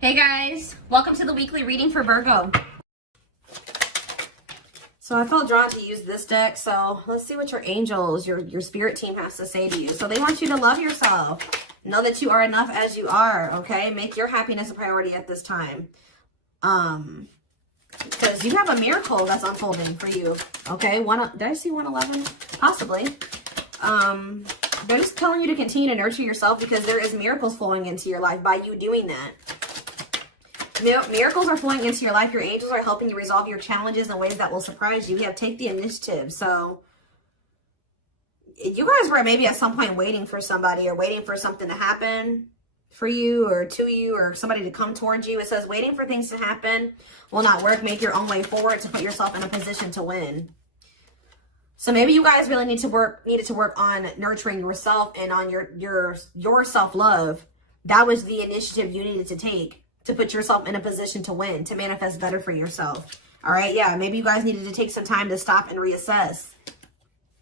Hey guys, welcome to the weekly reading for Virgo. So I felt drawn to use this deck, so let's see what your angels, your spirit team has to say to you. So they want you to love yourself. Know that you are enough as you are, okay? Make your happiness a priority at this time. Because you have a miracle that's unfolding for you, okay? Did I see 111? Possibly. They're just telling you to continue to nurture yourself because there is miracles flowing into your life by you doing that. Miracles are flowing into your life. Your angels are helping you resolve your challenges in ways that will surprise you. We have take the initiative. So you guys were maybe at some point waiting for somebody or waiting for something to happen for you or to you or somebody to come towards you. It says waiting for things to happen will not work. Make your own way forward to put yourself in a position to win. So maybe you guys really needed to work on nurturing yourself and on your self-love. That was the initiative you needed to take to put yourself in a position to win, to manifest better for yourself. All right, yeah, maybe you guys needed to take some time to stop and reassess.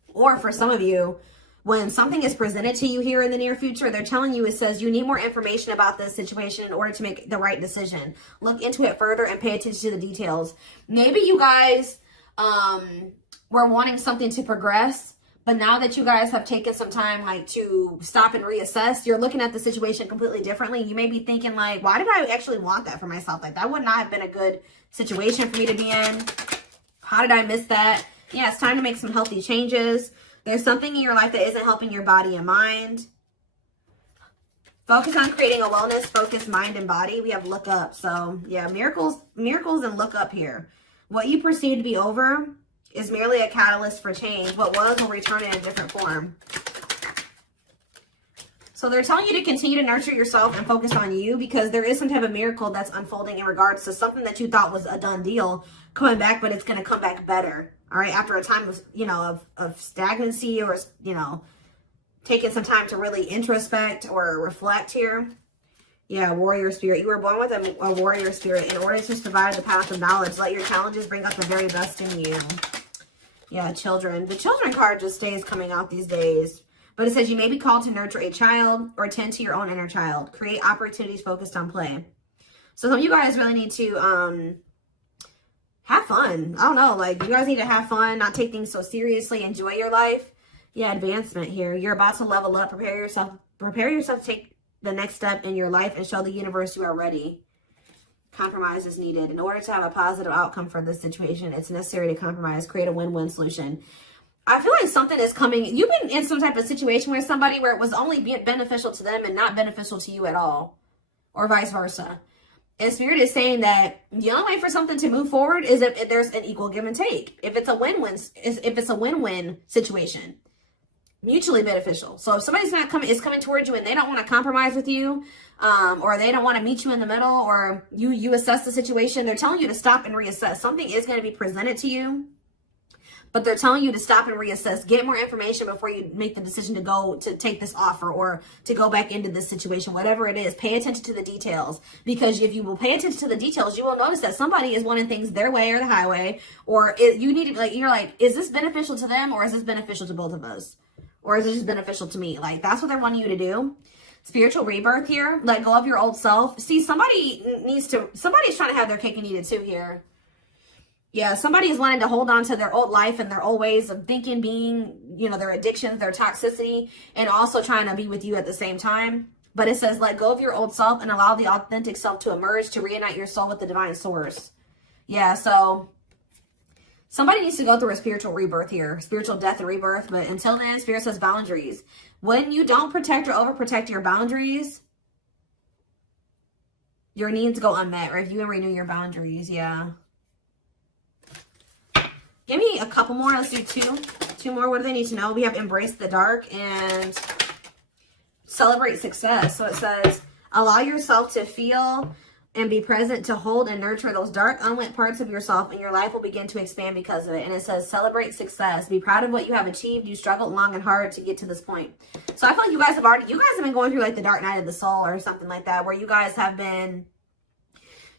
Or for some of you, when something is presented to you here in the near future, they're telling you, it says you need more information about this situation in order to make the right decision. Look into it further and pay attention to the details. Maybe you guys were wanting something to progress, but now that you guys have taken some time like to stop and reassess, you're looking at the situation completely differently. You may be thinking like, why did I actually want that for myself? Like that would not have been a good situation for me to be in. How did I miss that? Yeah, it's time to make some healthy changes. There's something in your life that isn't helping your body and mind. Focus on creating a wellness-focused mind and body. We have look up. So yeah, miracles and look up here. What you perceive to be over is merely a catalyst for change. What was will return in a different form. So they're telling you to continue to nurture yourself and focus on you because there is some type of miracle that's unfolding in regards to something that you thought was a done deal coming back, but it's going to come back better. All right. After a time of, of stagnancy or, taking some time to really introspect or reflect here. Yeah, warrior spirit. You were born with a warrior spirit. In order to survive the path of knowledge, let your challenges bring out the very best in you. Yeah, children. The children card just stays coming out these days. But it says you may be called to nurture a child or tend to your own inner child. Create opportunities focused on play. So some of you guys really need to have fun. I don't know. Like, you guys need to have fun, not take things so seriously. Enjoy your life. Yeah, advancement here. You're about to level up. Prepare yourself to take the next step in your life and show the universe you are ready. Compromise is needed. In order to have a positive outcome for this situation, it's necessary to compromise, create a win-win solution. I feel like something is coming. You've been in some type of situation where somebody where it was only beneficial to them and not beneficial to you at all, or vice versa. And Spirit is saying that the only way for something to move forward is if there's an equal give and take. If it's a win-win situation. Mutually beneficial. So if somebody's is coming towards you and they don't want to compromise with you, or they don't want to meet you in the middle, or you assess the situation, they're telling you to stop and reassess. Something is going to be presented to you, but they're telling you to stop and reassess. Get more information before you make the decision to take this offer or to go back into this situation. Whatever it is, pay attention to the details, because if you will pay attention to the details, you will notice that somebody is wanting things their way or the highway, or you need to you're like, is this beneficial to them or is this beneficial to both of us? Or is it just beneficial to me? Like, that's what they're wanting you to do. Spiritual rebirth here. Let go of your old self. See, somebody's trying to have their cake and eat it too here. Yeah, somebody is wanting to hold on to their old life and their old ways of thinking, being, their addictions, their toxicity, and also trying to be with you at the same time. But it says, let go of your old self and allow the authentic self to emerge, to reunite your soul with the divine source. Yeah, so somebody needs to go through a spiritual rebirth here, spiritual death and rebirth. But until then, Spirit says boundaries. When you don't protect or overprotect your boundaries, your needs go unmet. Review and renew your boundaries. Yeah. Give me a couple more. Let's do two more. What do they need to know? We have embrace the dark and celebrate success. So it says, allow yourself to feel and be present to hold and nurture those dark, unlit parts of yourself, and your life will begin to expand because of it. And it says, celebrate success. Be proud of what you have achieved. You struggled long and hard to get to this point. So I feel like you guys have been going through like the dark night of the soul or something like that, where you guys have been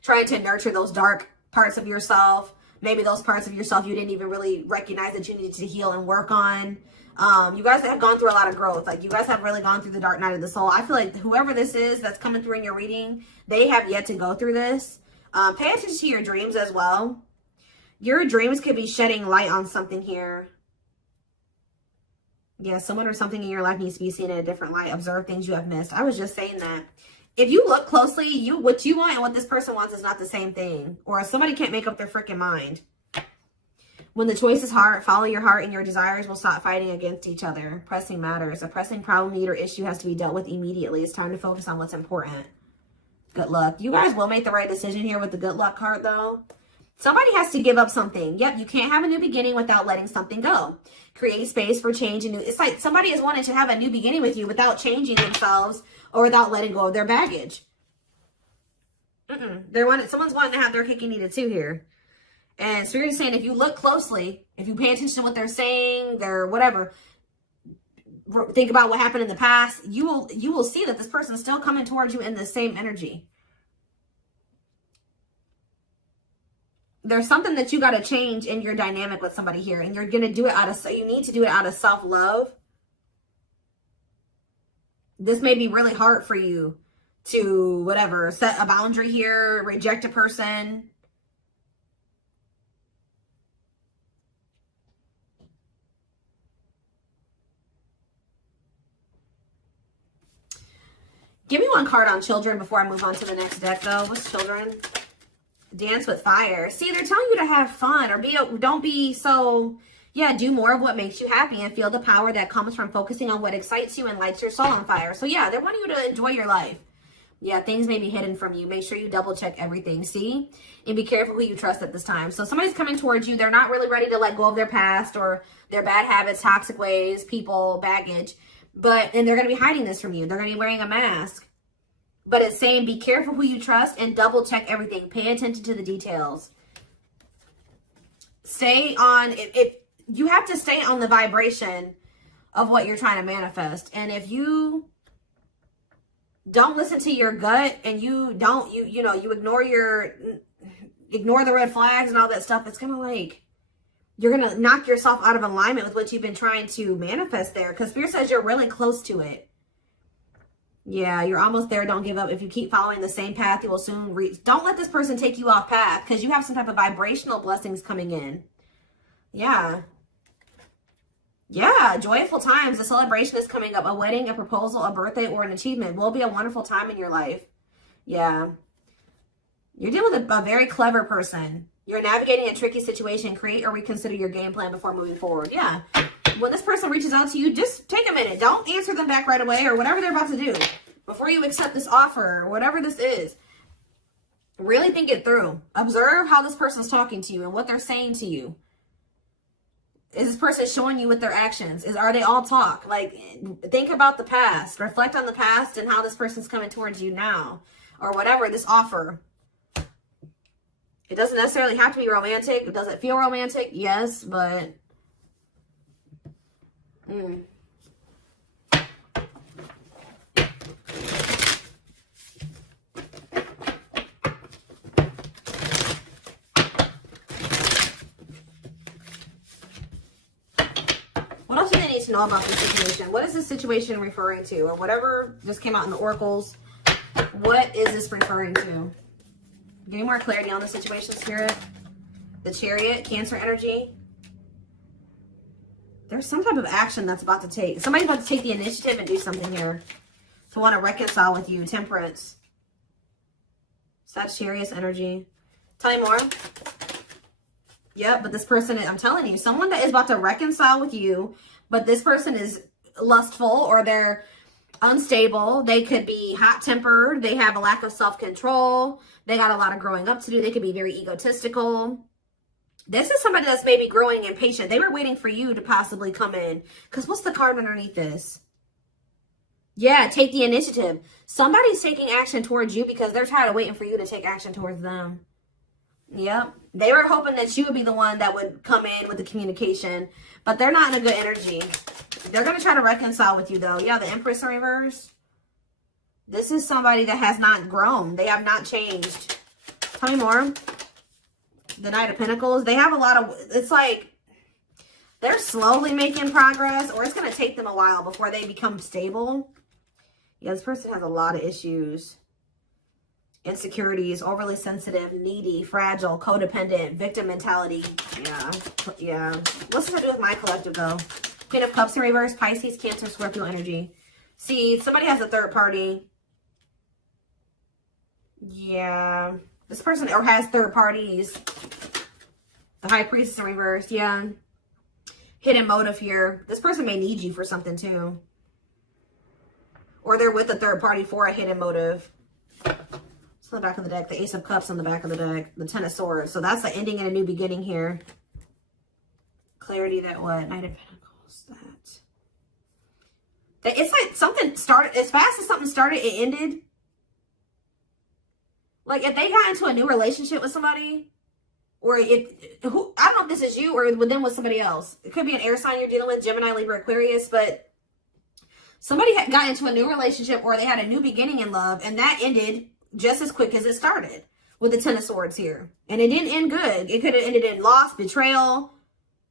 trying to nurture those dark parts of yourself. Maybe those parts of yourself you didn't even really recognize that you needed to heal and work on. You guys have gone through a lot of growth. Like, you guys have really gone through the dark night of the soul. I feel like whoever this is that's coming through in your reading, they have yet to go through this. Pay attention to your dreams as well. Your dreams could be shedding light on something here. Yeah, someone or something in your life needs to be seen in a different light. Observe things you have missed. I was just saying that. If you look closely, what you want and what this person wants is not the same thing. Or somebody can't make up their freaking mind. When the choice is hard, follow your heart and your desires will stop fighting against each other. Pressing matters. A pressing problem, need, or issue has to be dealt with immediately. It's time to focus on what's important. Good luck. You guys will make the right decision here with the good luck card, though. Somebody has to give up something. Yep, you can't have a new beginning without letting something go. Create space for change. And new. It's like somebody is wanting to have a new beginning with you without changing themselves or without letting go of their baggage. Someone's wanting to have their cake and eat it too here. And Spirit is saying, if you look closely, if you pay attention to what they're saying, their whatever, think about what happened in the past, you will see that this person is still coming towards you in the same energy. There's something that you got to change in your dynamic with somebody here, and you're going to do it you need to do it out of self-love. This may be really hard for you to, whatever, set a boundary here, reject a person. Give me one card on children before I move on to the next deck, though. What's children? Dance with fire. See, they're telling you to have fun or don't be so, yeah, do more of what makes you happy and feel the power that comes from focusing on what excites you and lights your soul on fire. So, yeah, they're wanting you to enjoy your life. Yeah, things may be hidden from you. Make sure you double check everything, see? And be careful who you trust at this time. So somebody's coming towards you. They're not really ready to let go of their past or their bad habits, toxic ways, people, baggage. And they're going to be hiding this from you. They're going to be wearing a mask. But it's saying be careful who you trust and double check everything. Pay attention to the details. Stay on, you have to stay on the vibration of what you're trying to manifest. And if you don't listen to your gut and you ignore the red flags and all that stuff, it's going to like, you're going to knock yourself out of alignment with what you've been trying to manifest there. Because Spirit says you're really close to it. Yeah, you're almost there. Don't give up. If you keep following the same path, you will soon reach. Don't let this person take you off path because you have some type of vibrational blessings coming in. Yeah. Yeah, joyful times. A celebration is coming up. A wedding, a proposal, a birthday, or an achievement will be a wonderful time in your life. Yeah. You're dealing with a very clever person. You're navigating a tricky situation. Create or reconsider your game plan before moving forward. Yeah. When this person reaches out to you, just take a minute. Don't answer them back right away or whatever they're about to do. Before you accept this offer or whatever this is, really think it through. Observe how this person's talking to you and what they're saying to you. Is this person showing you with their actions? Are they all talk? Like, think about the past. Reflect on the past and how this person's coming towards you now. Or whatever, this offer. It doesn't necessarily have to be romantic. Does it feel romantic? Yes, but... What else do they need to know about this situation? What is this situation referring to? Or whatever just came out in the oracles. What is this referring to? Give me more clarity on the situation, Spirit. The Chariot, Cancer energy. There's some type of action that's about to take. Somebody's about to take the initiative and do something here. To want to reconcile with you. Temperance. Sagittarius energy. Tell me more. Yep, but this person, I'm telling you, someone that is about to reconcile with you, but this person is lustful or they're unstable. They could be hot-tempered. They have a lack of self-control. They got a lot of growing up to do. They could be very egotistical. This is somebody that's maybe growing impatient. They were waiting for you to possibly come in. Because what's the card underneath this? Yeah, take the initiative. Somebody's taking action towards you because they're tired of waiting for you to take action towards them. Yep. They were hoping that you would be the one that would come in with the communication. But they're not in a good energy. They're going to try to reconcile with you, though. Yeah, the Empress in reverse. This is somebody that has not grown. They have not changed. Tell me more. The Knight of Pentacles. They have a lot of... It's like... They're slowly making progress, or it's going to take them a while before they become stable. Yeah, this person has a lot of issues. Insecurities, overly sensitive, needy, fragile, codependent, victim mentality. Yeah. What's this have to do with my collective, though? Queen of Cups in reverse, Pisces, Cancer, Scorpio energy. See, somebody has a third party. Yeah. This person or has third parties. The High Priestess in reverse. Yeah. Hidden motive here. This person may need you for something too. Or they're with a third party for a hidden motive. It's on the back of the deck. The Ace of Cups on the back of the deck. The Ten of Swords. So that's the ending and a new beginning here. Clarity that what? Knight of Pentacles. That. It's like something started. As fast as something started, it ended. Like if they got into a new relationship with somebody, or I don't know if this is you or with them with somebody else. It could be an air sign you're dealing with, Gemini, Libra, Aquarius, but somebody got into a new relationship or they had a new beginning in love, and that ended just as quick as it started with the Ten of Swords here. And it didn't end good. It could have ended in loss, betrayal,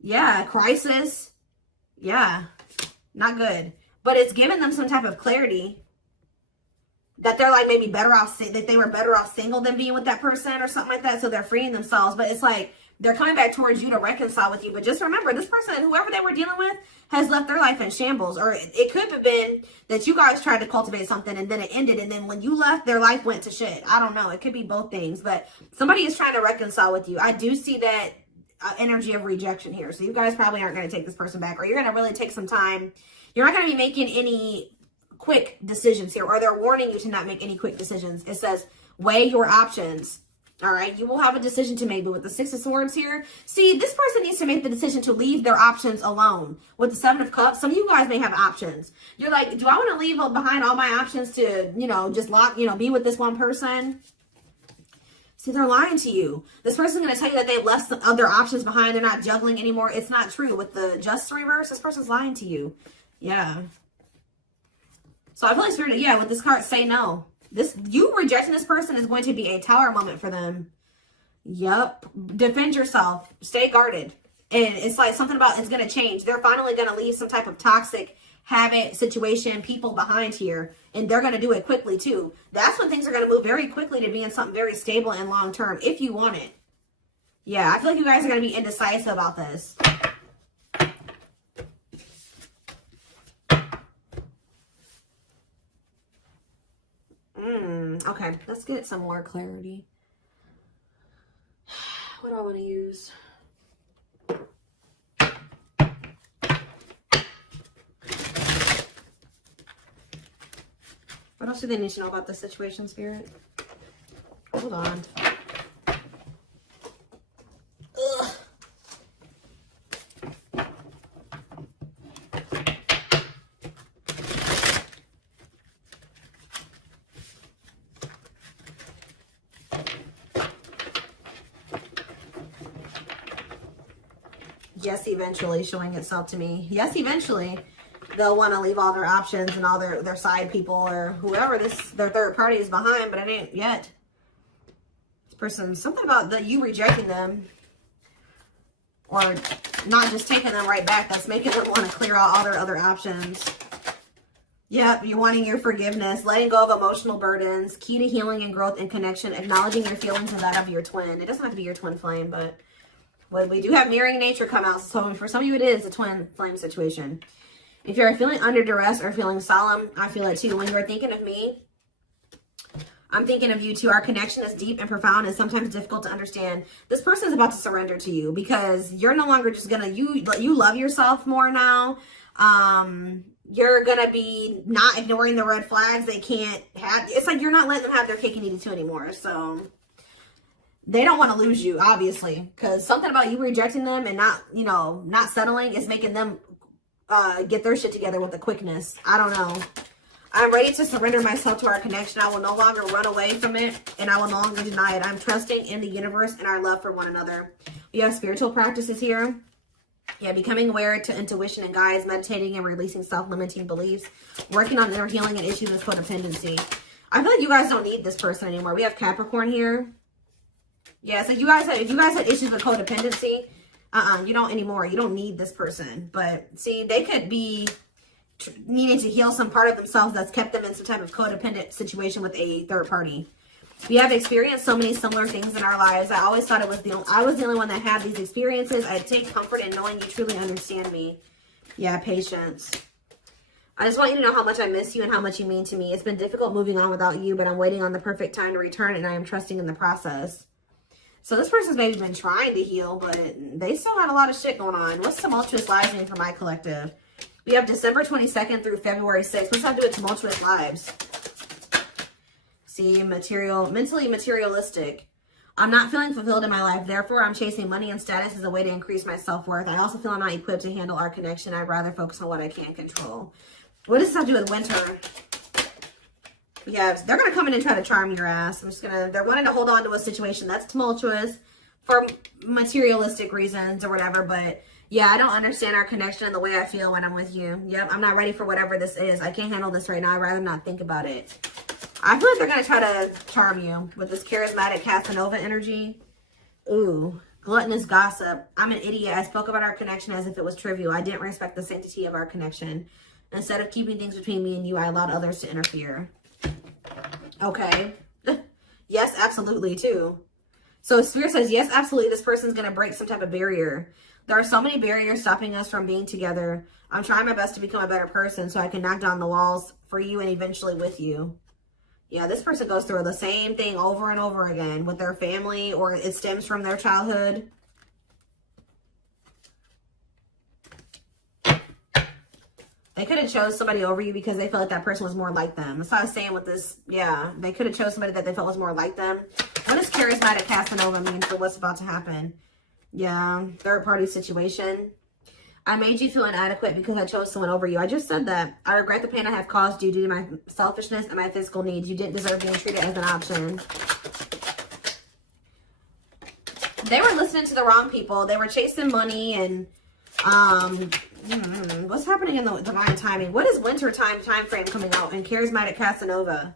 yeah, crisis. Yeah, not good. But it's given them some type of clarity that they're like maybe better off, that they were better off single than being with that person or something like that. So they're freeing themselves. But it's like they're coming back towards you to reconcile with you. But just remember, this person, whoever they were dealing with, has left their life in shambles. Or it could have been that you guys tried to cultivate something and then it ended. And then when you left, their life went to shit. I don't know. It could be both things. But somebody is trying to reconcile with you. I do see that energy of rejection here. So you guys probably aren't going to take this person back. Or you're going to really take some time. You're not going to be making any quick decisions here, or they're warning you to not make any quick decisions. It says weigh your options. All right, you will have a decision to make. But with the Six of Swords here, see, this person needs to make the decision to leave their options alone. With the Seven of Cups, some of you guys may have options. You're like, do I want to leave behind all my options to, just be with this one person? See, they're lying to you. This person's going to tell you that they've left some other options behind. They're not juggling anymore. It's not true. With the Justice reverse, this person's lying to you. Yeah. So I feel like Spirit, yeah, with this card, say no. You rejecting this person is going to be a tower moment for them. Yep. Defend yourself. Stay guarded. And it's like something about it's going to change. They're finally going to leave some type of toxic habit, situation, people behind here. And they're going to do it quickly too. That's when things are going to move very quickly to being something very stable and long term, if you want it. Yeah, I feel like you guys are going to be indecisive about this. Okay, let's get some more clarity. What do I want to use? What else do they need to know about this situation, Spirit? Hold on. Ugh. Yes, eventually, showing itself to me. Yes, eventually. They'll want to leave all their options and all their side people or whoever their third party is behind, but it ain't yet. This person, something about you rejecting them or not just taking them right back, that's making them want to clear out all their other options. Yep, you're wanting your forgiveness, letting go of emotional burdens, key to healing and growth and connection, acknowledging your feelings and that of your twin. It doesn't have to be your twin flame, but well, we do have mirroring nature come out. So for some of you, it is a twin flame situation. If you're feeling under duress or feeling solemn, I feel it too. When you're thinking of me, I'm thinking of you too. Our connection is deep and profound and sometimes difficult to understand. This person is about to surrender to you because you're no longer just gonna, you love yourself more now. You're gonna be not ignoring the red flags they can't have. It's like you're not letting them have their cake and eat it too anymore. So they don't want to lose you, obviously, because something about you rejecting them and not settling is making them get their shit together with a quickness. I don't know. I'm ready to surrender myself to our connection. I will no longer run away from it, and I will no longer deny it. I'm trusting in the universe and our love for one another. We have spiritual practices here. Yeah, becoming aware to intuition and guides, meditating and releasing self-limiting beliefs, working on inner healing and issues of codependency. I feel like you guys don't need this person anymore. We have Capricorn here. Yeah, so if you guys had issues with codependency, You don't anymore. You don't need this person. But see, they could be needing to heal some part of themselves that's kept them in some type of codependent situation with a third party. We have experienced so many similar things in our lives. I always thought I was the only one that had these experiences. I take comfort in knowing you truly understand me. Yeah, patience. I just want you to know how much I miss you and how much you mean to me. It's been difficult moving on without you, but I'm waiting on the perfect time to return, and I am trusting in the process. So this person's maybe been trying to heal, but they still had a lot of shit going on. What's tumultuous lives mean for my collective? We have December 22nd through February 6th. What's that do with tumultuous lives? See, mentally materialistic. I'm not feeling fulfilled in my life. Therefore, I'm chasing money and status as a way to increase my self-worth. I also feel I'm not equipped to handle our connection. I'd rather focus on what I can control. What does this have to do with winter? Yeah, they're going to come in and try to charm your ass. They're wanting to hold on to a situation that's tumultuous for materialistic reasons or whatever. But yeah, I don't understand our connection and the way I feel when I'm with you. Yep, I'm not ready for whatever this is. I can't handle this right now. I'd rather not think about it. I feel like they're going to try to charm you with this charismatic Casanova energy. Ooh, gluttonous gossip. I'm an idiot. I spoke about our connection as if it was trivial. I didn't respect the sanctity of our connection. Instead of keeping things between me and you, I allowed others to interfere. Okay. Yes, absolutely, too. So Spirit says, yes, absolutely, this person's going to break some type of barrier. There are so many barriers stopping us from being together. I'm trying my best to become a better person so I can knock down the walls for you and eventually with you. Yeah, this person goes through the same thing over and over again with their family, or it stems from their childhood. They could have chose somebody over you because they felt like that person was more like them. That's what I was saying with this. Yeah, they could have chose somebody that they felt was more like them. What does charismatic Casanova mean for what's about to happen? Yeah, third party situation. I made you feel inadequate because I chose someone over you. I just said that. I regret the pain I have caused you due to my selfishness and my physical needs. You didn't deserve being treated as an option. They were listening to the wrong people. They were chasing money and what's happening in the divine timing? What is winter time frame coming out in charismatic Casanova?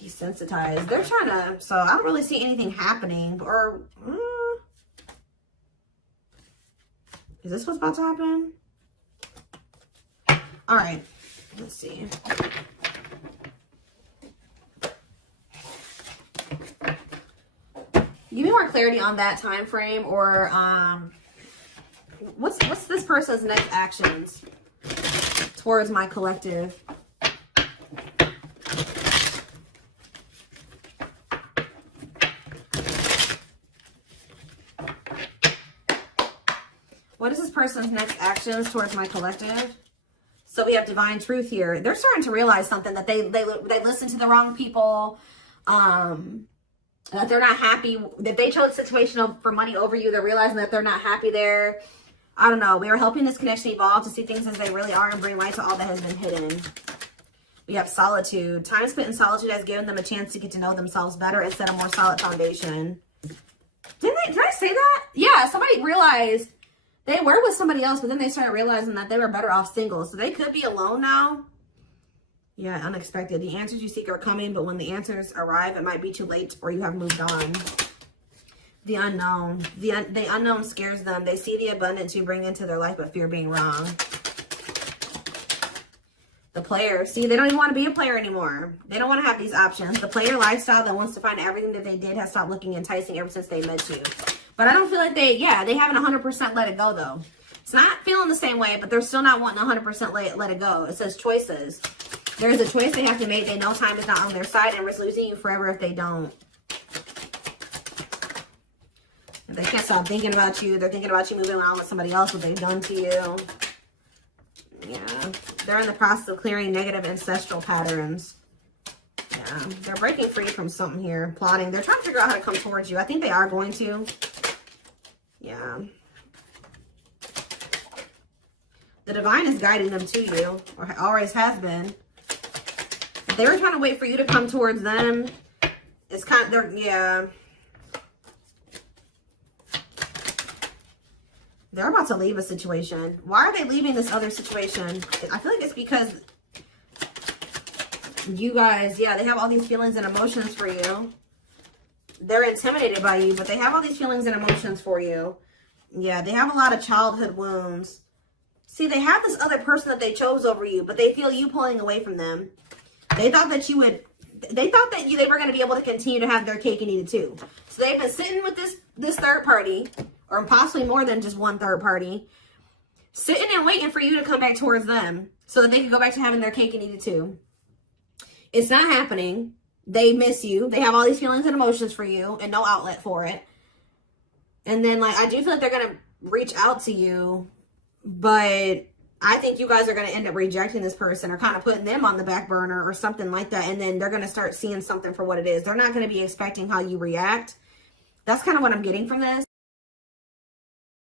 Desensitized. They're trying to, so I don't really see anything happening. Or is this what's about to happen? All right, let's see. Give me more clarity on that time frame, or what's this person's next actions towards my collective? What is this person's next actions towards my collective? So we have divine truth here. They're starting to realize something, that they listened to the wrong people. That they're not happy, that they chose a situation for money over you. They're realizing that they're not happy there. I don't know. We are helping this connection evolve to see things as they really are and bring light to all that has been hidden. We have solitude. Time spent in solitude has given them a chance to get to know themselves better and set a more solid foundation. Did I say that? Yeah, somebody realized they were with somebody else, but then they started realizing that they were better off single. So they could be alone now. Yeah, unexpected. The answers you seek are coming, but when the answers arrive, it might be too late or you have moved on. The unknown. The unknown scares them. They see the abundance you bring into their life, but fear being wrong. The player. See, they don't even want to be a player anymore. They don't want to have these options. The player lifestyle that wants to find everything that they did has stopped looking enticing ever since they met you. But I don't feel like they haven't 100% let it go, though. It's not feeling the same way, but they're still not wanting 100% let it go. It says choices. There's a choice they have to make. They know time is not on their side and risk losing you forever if they don't. They can't stop thinking about you. They're thinking about you moving on with somebody else, what they've done to you. Yeah. They're in the process of clearing negative ancestral patterns. Yeah. They're breaking free from something here. Plotting. They're trying to figure out how to come towards you. I think they are going to. Yeah. The divine is guiding them to you, or always has been. They were trying to wait for you to come towards them. It's kind of, yeah. They're about to leave a situation. Why are they leaving this other situation? I feel like it's because you guys, yeah, they have all these feelings and emotions for you. they're intimidated by you, but they have all these feelings and emotions for you. Yeah, they have a lot of childhood wounds. See, they have this other person that they chose over you, but they feel you pulling away from them. They thought that you would, they thought that they were going to be able to continue to have their cake and eat it too. So they've been sitting with this third party, or possibly more than just one third party, sitting and waiting for you to come back towards them so that they can go back to having their cake and eat it too. It's not happening. They miss you. They have all these feelings and emotions for you and no outlet for it. And then, like, I do feel like they're going to reach out to you, but I think you guys are going to end up rejecting this person or kind of putting them on the back burner or something like that. And then they're going to start seeing something for what it is. They're not going to be expecting how you react. That's kind of what I'm getting from this.